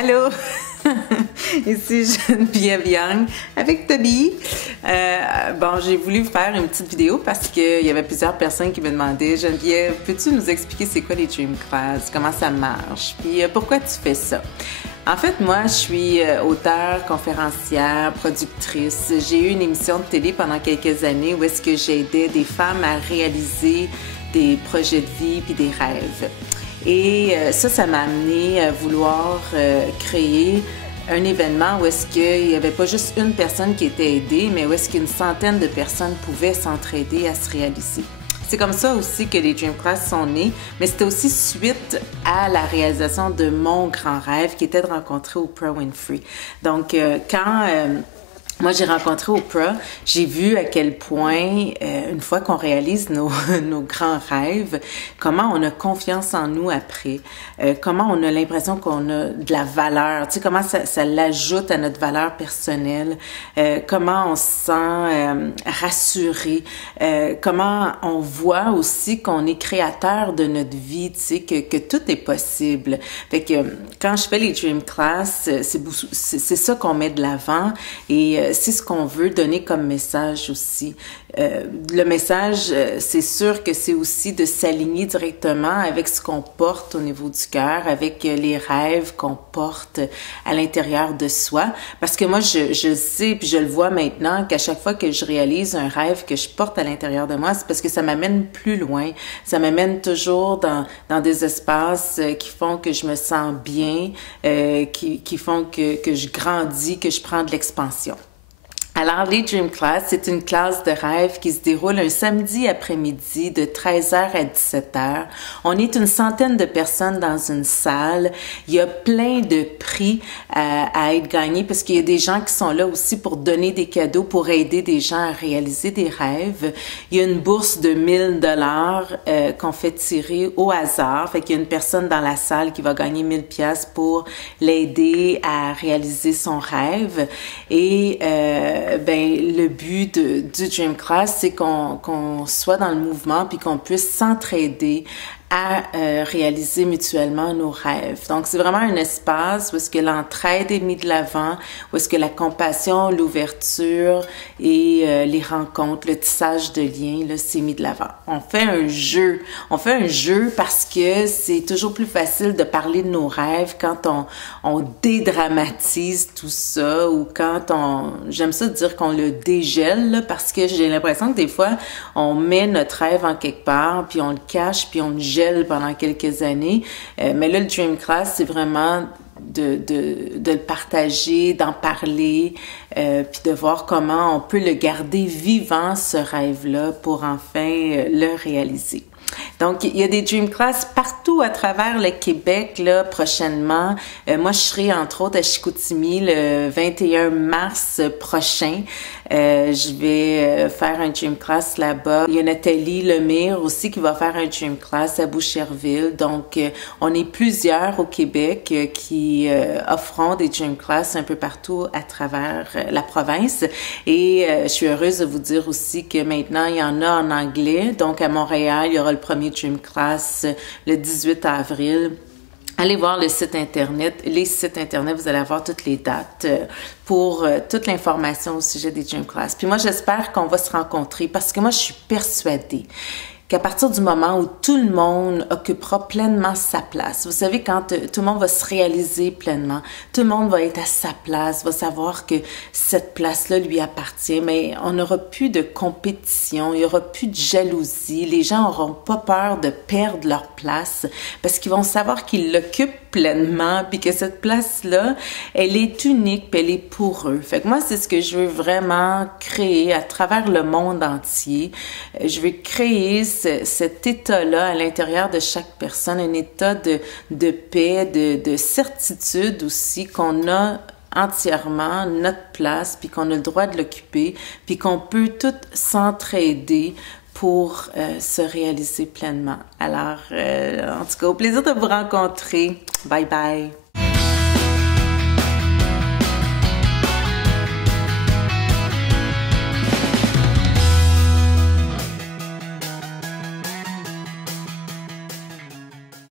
Allô, ici Geneviève Young avec Toby. Bon, j'ai voulu faire une petite vidéo parce qu'il y avait plusieurs personnes qui me demandaient: Geneviève, peux-tu nous expliquer c'est quoi les Dream Class, comment ça marche, puis pourquoi tu fais ça? En fait, moi, je suis auteure, conférencière, productrice. J'ai eu une émission de télé pendant quelques années où est-ce que j'aidais des femmes à réaliser des projets de vie puis des rêves. Et ça m'a amené à vouloir créer un événement où est-ce qu'il n'y avait pas juste une personne qui était aidée, mais où est-ce qu'une centaine de personnes pouvaient s'entraider à se réaliser. C'est comme ça aussi que les Dream Class sont nés, mais c'était aussi suite à la réalisation de mon grand rêve qui était de rencontrer Oprah Winfrey. Donc, moi, j'ai rencontré Oprah, j'ai vu à quel point, une fois qu'on réalise nos grands rêves, comment on a confiance en nous après, comment on a l'impression qu'on a de la valeur, tu sais, comment ça l'ajoute à notre valeur personnelle, comment on se sent rassuré, comment on voit aussi qu'on est créateur de notre vie, tu sais, que tout est possible. Fait que quand je fais les Dream Class, c'est ça qu'on met de l'avant et c'est ce qu'on veut donner comme message aussi. Le message, c'est sûr que c'est aussi de s'aligner directement avec ce qu'on porte au niveau du cœur, avec les rêves qu'on porte à l'intérieur de soi. Parce que moi, je sais, puis je le vois maintenant, qu'à chaque fois que je réalise un rêve que je porte à l'intérieur de moi, c'est parce que ça m'amène plus loin. Ça m'amène toujours dans des espaces qui font que je me sens bien, qui font que je grandis, que je prends de l'expansion. Alors, les Dream Class, c'est une classe de rêve qui se déroule un samedi après-midi de 13h à 17h. On est une centaine de personnes dans une salle. Il y a plein de prix à être gagnés parce qu'il y a des gens qui sont là aussi pour donner des cadeaux, pour aider des gens à réaliser des rêves. Il y a une bourse de 1000 $ qu'on fait tirer au hasard. Fait qu'il y a une personne dans la salle qui va gagner 1000 pièces pour l'aider à réaliser son rêve. Et le but du Dream Class, c'est qu'on soit dans le mouvement puis qu'on puisse s'entraider à réaliser mutuellement nos rêves. Donc, c'est vraiment un espace où est-ce que l'entraide est mise de l'avant, où est-ce que la compassion, l'ouverture et les rencontres, le tissage de liens, là, c'est mis de l'avant. On fait un jeu. On fait un jeu parce que c'est toujours plus facile de parler de nos rêves quand on dédramatise tout ça ou quand j'aime ça dire qu'on le dégèle, là, parce que j'ai l'impression que des fois, on met notre rêve en quelque part, puis on le cache, puis on le gèle pendant quelques années. Mais là, le Dream Class, c'est vraiment de le partager, d'en parler, puis de voir comment on peut le garder vivant, ce rêve-là, pour enfin le réaliser. Donc, il y a des Dream Class partout à travers le Québec, là, prochainement. Moi, je serai, entre autres, à Chicoutimi le 21 mars prochain. Je vais faire un Dream Class là-bas. Il y a Nathalie Lemire aussi qui va faire un Dream Class à Boucherville. Donc, on est plusieurs au Québec qui offront des Dream Class un peu partout à travers la province. Et je suis heureuse de vous dire aussi que maintenant, il y en a en anglais. Donc, à Montréal, il y aura le premier Dream Class le 18 avril. Allez voir le site Internet. Les sites Internet, vous allez avoir toutes les dates pour toute l'information au sujet des Dream Class. Puis moi, j'espère qu'on va se rencontrer parce que moi, je suis persuadée qu'à partir du moment où tout le monde occupera pleinement sa place, vous savez, quand tout le monde va se réaliser pleinement, tout le monde va être à sa place, va savoir que cette place-là lui appartient, mais on n'aura plus de compétition, il n'y aura plus de jalousie, les gens n'auront pas peur de perdre leur place parce qu'ils vont savoir qu'ils l'occupent pleinement, puis que cette place-là, elle est unique, puis elle est pour eux. Fait que moi, c'est ce que je veux vraiment créer à travers le monde entier. Je veux créer cet état-là à l'intérieur de chaque personne, un état de paix, de certitude aussi qu'on a entièrement notre place, puis qu'on a le droit de l'occuper, puis qu'on peut toutes s'entraider pour se réaliser pleinement. Alors, en tout cas, au plaisir de vous rencontrer. Bye bye!